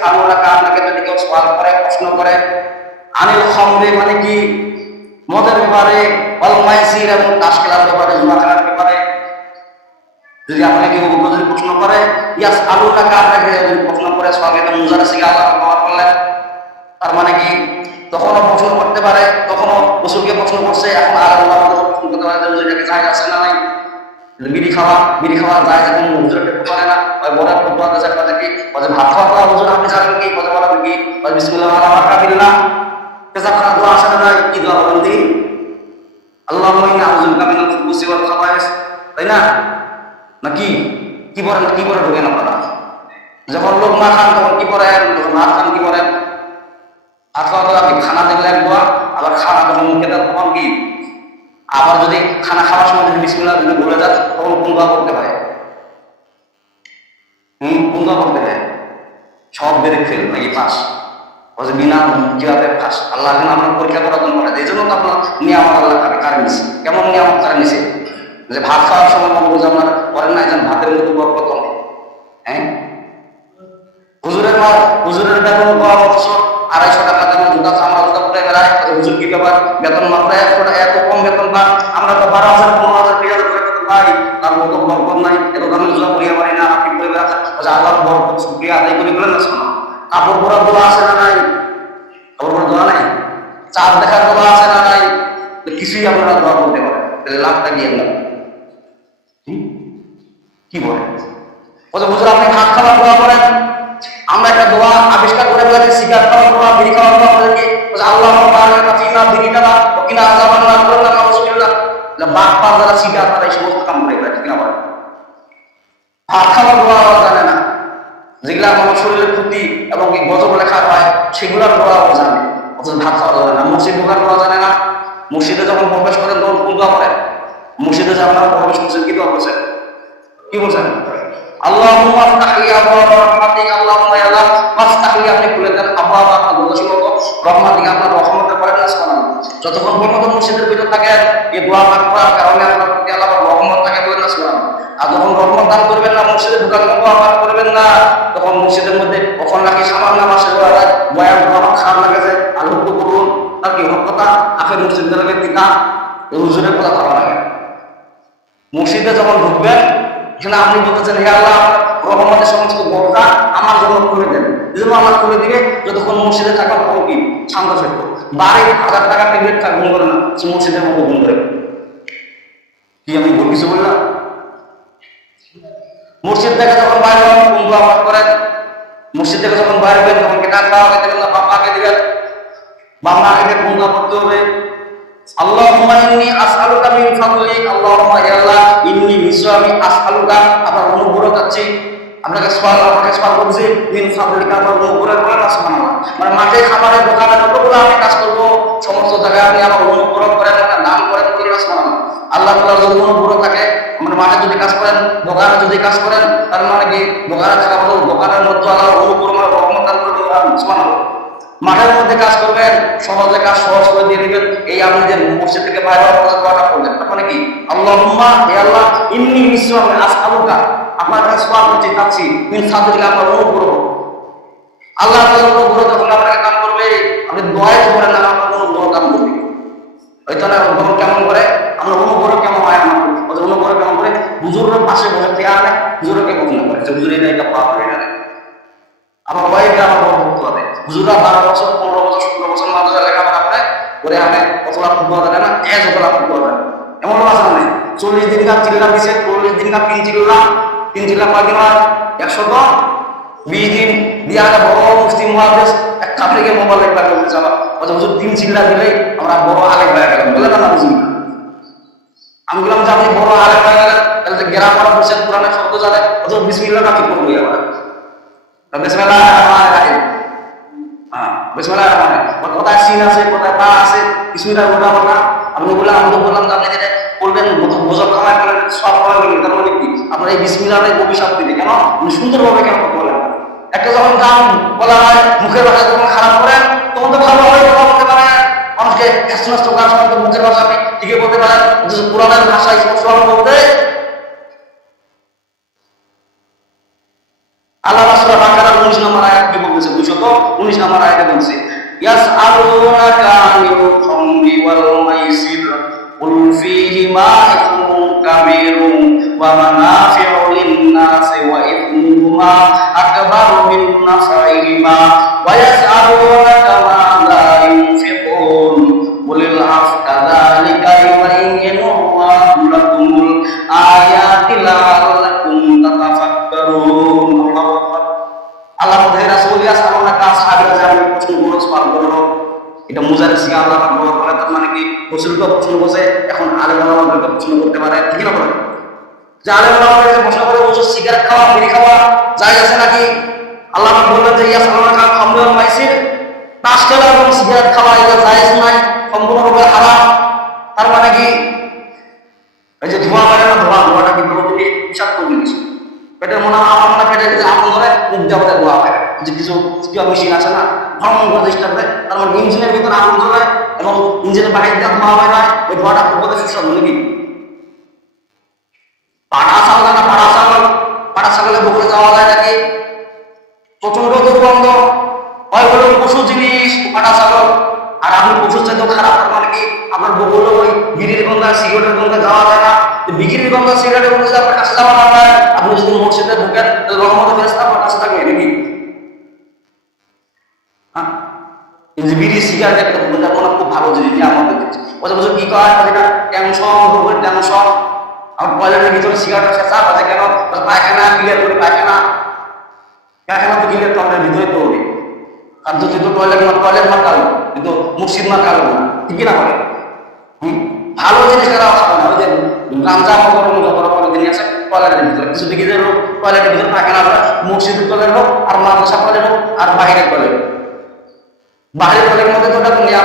ইয়াসআলুনাকা, আপনাকে যদি কেউ সওয়াল করে, প্রশ্ন করে, আনিল খামরি মানে কি, মদের ব্যাপারে, ওয়াল মাইসির এবং তাস খেলার ব্যাপারে, জুয়া খেলার ব্যাপারে যদি আপনাকে কেউ যদি প্রশ্ন করে, ইয়াসআলুনাকা আপনাকে যদি প্রশ্ন করে, সওয়ালটা মুজারা থেকে আল্লাহ ব্যবহার করলেন, তার মানে কি তখনও প্রশ্ন করতে পারে, তখনও রসুলকে প্রশ্ন করছে, এখন আর আল্লাহ প্রশ্ন করতে পারে যে এটাকে জায়েজ আছে না নাই। বিড়ি খাওয়া জায়েজ, এখন হুজুর টেকতে পারে না, ওই বড় ফুটবল আছে কথা কি, বলে ভাত খাওয়া হুজুর আপনি জানেন কি, কথা বলা কি, বলে বিসমিল্লাহ ওয়া বারাকাতুল্লাহ, পেশাব করা দোয়া আছে না নাই, কি দোয়া বলেন দি, আল্লাহুম্মা ইন্নী আউযু বিকা মিনাল খুবুসি ওয়াল খাবায়েস, তাই না? নাকি কি বলেন, কি করে ঢোকেন আপনারা? যখন লোক মা খান তখন কি করেন, যখন ভাত খান কি করেন? ভাত খাওয়া তো আপনি খানা দেখলে এক দোয়া, আবার খানা যখন মুখে দেন তখন কি, আবার যদি খানা খাওয়ার সময় যদি বিসমিল্লাহ যদি ভুলে যান তখন কোন দোয়া করতে হয়? কোন দোয়া করতে হয়? সব বেড়ে ফেল নাকি পাস, বলছে বিনা কিভাবে পাস, আল্লাহ আপনার পরীক্ষা করার জন্য করে, এই জন্য তো আপনার নিয়ামত আল্লাহ কারে নিছে। কেমন নিয়ামত কারে নিছে? যে ভাত খাওয়ার সময় মনে করছে আপনার করেন না, যেন ভাতের মতো বরকত নেই। হ্যাঁ, হুজুরের বেতন 250 টাকা যেন জুতা চামড়া জুতা পরে বেড়ায়, হুজুর কি ব্যাপার, বেতন মাত্র 100 টাকা, এত কম বেতন পান, আমরা তো 12,000 15,000 20,000 করে বেতন পাই, তার মতো বরকত নাই, এত দামে জুতা পরিয়া পারি না, আপনি পরে বেড়াচ্ছেন, আল্লাহর বরকত শুকরিয়া আদায় করে বলেন না। শোনো, কাপড় পরা দোয়া আছে না নাই? কাপড় পরা দোয়া নাই? চাঁদ দেখার দোয়া আছে না নাই? কিছুই আপনারা দোয়া করতে পারেন, তাহলে লাভটা কি আপনার? কি বলেন? হুজুর আপনি ভাত খাওয়ার দোয়া করেন, আমরা একটা দোয়া আবিষ্কার করে ফেলেছি, সিগারেট খাওয়ার দোয়া, বিড়ি খাওয়ার দোয়া বলেছি, আল্লাহুম্মা বারিক ফিনা বিরিনা ওয়া কিনা আযাবান নার, বলেন না রাসূলুল্লাহ। বাপ পা যারা সিগারেট তারা এই সমস্ত কাম করে ফেলে, ঠিক না বলেন? ভাত খাওয়ার দোয়া জানে না, যেগুলা আমার শরীরের ক্ষতি এবং গজব লেখা হয় সেগুলোর দোয়াও জানে, অথচ ভাত খাওয়া জানে না। মসজিদ ঢোকার দোয়া জানে না, মসজিদে যখন প্রবেশ করেন তখন কোন দোয়া করেন? মসজিদে যে আপনারা প্রবেশ করছেন কি দোয়া করছেন? কি বলছেন? আল্লাহুম্মা আফতাহ লি আবওয়াব রাহমাতিক, আল্লাহুম্মা ইয়া আল্লাহ আফতাহ লি, আপনি খুলে দেন আবওয়াব আপনার দরজাসমূহ রহমাতিক, আপনার রহমতের পরে না সুবহানাল্লাহ। যতক্ষণ পর্যন্ত মসজিদের ভিতর থাকেন এই দোয়া পাঠ করার কারণে আপনার প্রতি আল্লাহর রহমত থাকে, বলেন না সুবহানাল্লাহ। আর যখন রহমত দান করবেন না, মসজিদে ঢোকার দোয়া পাঠ করবেন না, তখন মসজিদের মধ্যে কখন নাকি সামান্য মাসের বয়ান দোয়া খারাপ লাগেছে, আর হুকু করুন আর কি হক কথা, আখের মসজিদের লাগে পিতা হুজুরের কথা ভালো লাগে। মসজিদে যখন ঢুকবেন এখানে আপনি বলতেছেন, হে আল্লাহ রহমতের সমস্ত দরজা আমার জন্য খুলে দেন, যেন আল্লাহ খুলে দিবে। যতক্ষণ মসজিদে থাকা তখন কি শান্ত থাকবো, 12,000 টাকা পেমেন্ট থাকবো করে না, সে মসজিদের মতো গুণ করে। কি আমি ভুল কিছু বললাম? মসজিদ থেকে যখন বাইরে হবেন কোন দোয়া পাঠ করেন? মসজিদ থেকে যখন বাইরে হবেন তখন কি ডান পা আগে দেবেন না বাম পা আগে দিবেন? বাম পা আগে কোন দোয়া পড়তে হবে? আল্লাহুম্মা ইন্নী আসআলুকা মিন ফাদলিক, আল্লাহুম্মা ইয়া আল্লাহ ইন্নী নিশ্চয় আমি আসআলুকা, আপনার অনুগ্রহ চাচ্ছি, আপনাকে সওয়াল করছি, মিন ফাদলিকা, আপনার অনুগ্রহ করে না সুবহানাল্লাহ। মানে মাঠে খামারে দোকানে যতগুলো আমি কাজ করব সমস্ত জায়গায় আপনি আমার অনুগ্রহ করেন, আমার নাম করেন, বলেন না সুবহানাল্লাহ। আল্লাহ তাআলার যদি অনুগ্রহ থাকে, মানে মাঠে যদি কাজ করেন, দোকানে যদি কাজ করেন, তার মানে কি দোকানে থাকা বলো, দোকানের মধ্যে আল্লাহর অনুগ্রহ মানে রহমত দান করবেন, সুবহানাল্লাহ। মাঠের মধ্যে কাজ করবেন, সহজে কাজ সহজ করে দিয়ে দিবেন, এই আপনি যে মসজিদ থেকে বাইরে হওয়ার দোয়াটা করলেন, মানে কি আল্লাহুম্মা হে আল্লাহ ইন্নী নিশ্চয় আমি আসআলুকা, আপনার কাছে সওয়াল করছি চাচ্ছি, মিন ফাদলিকা, আপনার অনুগ্রহ। আল্লাহ তাআলার অনুগ্রহ যখন আপনাকে কাম করবে, আপনি দোয়ায় করেন না, আপনার অনুগ্রহ কাম করবে। হয়তো না অনুগ্রহ কেমন করে, আমরা অনুগ্রহ কেমন হয়, আমার অনুগ্রহ কেমন করে, হুজুরের পাশে বসে থেকে আনে, হুজুরকে পছন্দ করে যে হুজুর এটা পাওয়া করে না, আমার ওয়াইফকে আমার বড় করতে হবে। হুজুরা 12 বছর 15 বছর 16 বছর মাদ্রাসা লেখাপড়া করে করে আমি কত লাখ ফুটবল জানে না, যত লাখ ফুটবল জানে, এমন আছে না? 40 দিন কাপ চিল্লা দিছে, 40 দিন কাপ 3 চিল্লা কয়দিন হয়? 120 দিন দিয়ে আগে বড় মুফতি মুহাদ্দিস এক কাপড়ে মোবাইল একবার বলতে যাওয়া, হুজুর 3 চিল্লা দিলেই আমরা বড় আলেম হয়ে গেলাম, বললেন না বুঝুন? আমি বললাম যে আপনি বড় আলেম হয়ে গেলেন, তাহলে গ্রাম পড়া বলছেন, কোরআনের শব্দ জানে, হুজুর বিসমিল্লাহ কি করবো আবার? বিসমিল্লাহির রহমানির রহিম, হ্যাঁ বিসমিল্লাহির রহমানির রহিম, কোথায় সিন আছে কোথায় পা আছে বিসমিল্লাহ বলবো না। আমি বললাম, আমি তো বললাম যে আপনি যেটা বলবেন গোজব খামায় করেন সব খামায় বলবেন, তার মানে কি আপনার এই বিসমিল্লাহটাই অভিশাপ দিবে কেন? আপনি সুন্দরভাবে কেন কথা বলেন? একটা যখন গান বলা হয়, মুখের ভাষা যখন খারাপ করেন তখন তো ভালোভাবে কথা বলতে পারেন, মানুষকে হাসি গান শোনাতে মুখের ভাষা আপনি ঠিকই বলতে পারেন, কোরআনের ভাষা স্পষ্টভাবে বলতে আল্লাহ সূরা বাকারার 19 নম্বর আয়াত কি বলতেছে? নাম্বার আয়াতে বলছে ইয়াসআলুনাকা আনিল খামরি ওয়াল মাইসির কুল ফীহিমা ইসমুন কাবীরুন ওয়া মানাফিউ লিন-নাসি ওয়া ইসমুহুমা আকবারু মিন নাফইহিমা ওয়া ইয়াসআলুনাকা মাযা ইউনফিকুন কুলিল আফ কাযালিকা ইউবাইয়িনুল্লাহু লাকুমুল আয়াতি লাআল্লাকুম তাতাফাক্কারুন। আল্লাহু আকবার। আল্লাহ মধ্যে রাসূল ইয়াসআলুনাকা আসহাবের জামিল প্রশ্ন খরচ পার করলো, এটা মুজার সিগা আল্লাহ ব্যবহার করে, তার মানে কি রাসূলকে প্রশ্ন করছে, এখন আলেম ওলামাদেরকে প্রশ্ন করতে পারে, ঠিক না বলেন? যে আলেম ওলামাদেরকে প্রশ্ন করে বলছে সিগারেট খাওয়া বিড়ি খাওয়া জায়েজ আছে নাকি? আল্লাহ বললেন যে ইয়াসআলুনাকা খামর ওয়াল মাইসির, তাস খেলা এবং সিগারেট খাওয়া এটা জায়েজ নয়, সম্পূর্ণরূপে হারাম। তার মানে কি এই যে ধোঁয়া বের না, ধোঁয়াটা কিন্তু বিষাক্ত জিনিস, পেটের মনে হয় পেটে যদি আগুন ধরে মুখ দিয়ে আমাদের ধোঁয়া বের, যে কিছু মেশিন আছে না ভ্রমণ করে চেষ্টা করে, তার মানে ইঞ্জিনের ভিতরে আগুন ধরে এবং ইঞ্জিনের বাইরে দিয়ে ধোঁয়া বের হয়, ওই ধোঁয়াটা উপরে সুস্বাদু নাকি? পাটা ছাগল না, পাটা ছাগলের বকুলে যাওয়া যায় নাকি? প্রচন্ড দুর্গন্ধ হয়, হলো পশু জিনিস পাটা ছাগল, আর আপনি পশুর চাইতেও খারাপ, তার মানে কি আপনার বকুলে ওই বিড়ির গন্ধা সিগারেটের গন্ধে যাওয়া যায় না, বিড়ির গন্ধ সিগারেটের গন্ধে আপনার কাছে যাওয়া না যায়, আপনি যদি মসজিদে ঢুকেন রহমতের ফেরেশতা আপনার কাছে থাকবে নাকি? বিড়ি সিগারেট খুব ভালো জিনিস আমাদের বছর বছর কি কয় এটা টেনশন আর টয়লেটের ভিতরে সিগারেট আছে চাপ আছে কেন? পায়খানা ক্লিয়ার করে, পায়খানা তো ক্লিয়ার টয়লেটের ভিতরে তো হবে, আর যদি তো টয়লেট মার কালো কিন্তু মুর্শিদ মার কালো না, ঠিক না বলে? ভালো জিনিস খাওয়া খাবে না, ওই যে গাঞ্জা মতো জিনিস আছে টয়লেটের ভিতরে, কিছু দিকে যে লোক টয়লেটের ভিতরে পায়খানা করে, মসজিদের টয়লেট হোক আর মাদ্রাসা টয়লেট হোক আর বাইরের টয়লেট, বাইরের টয়লেটের মধ্যে তো ওটা নিয়ে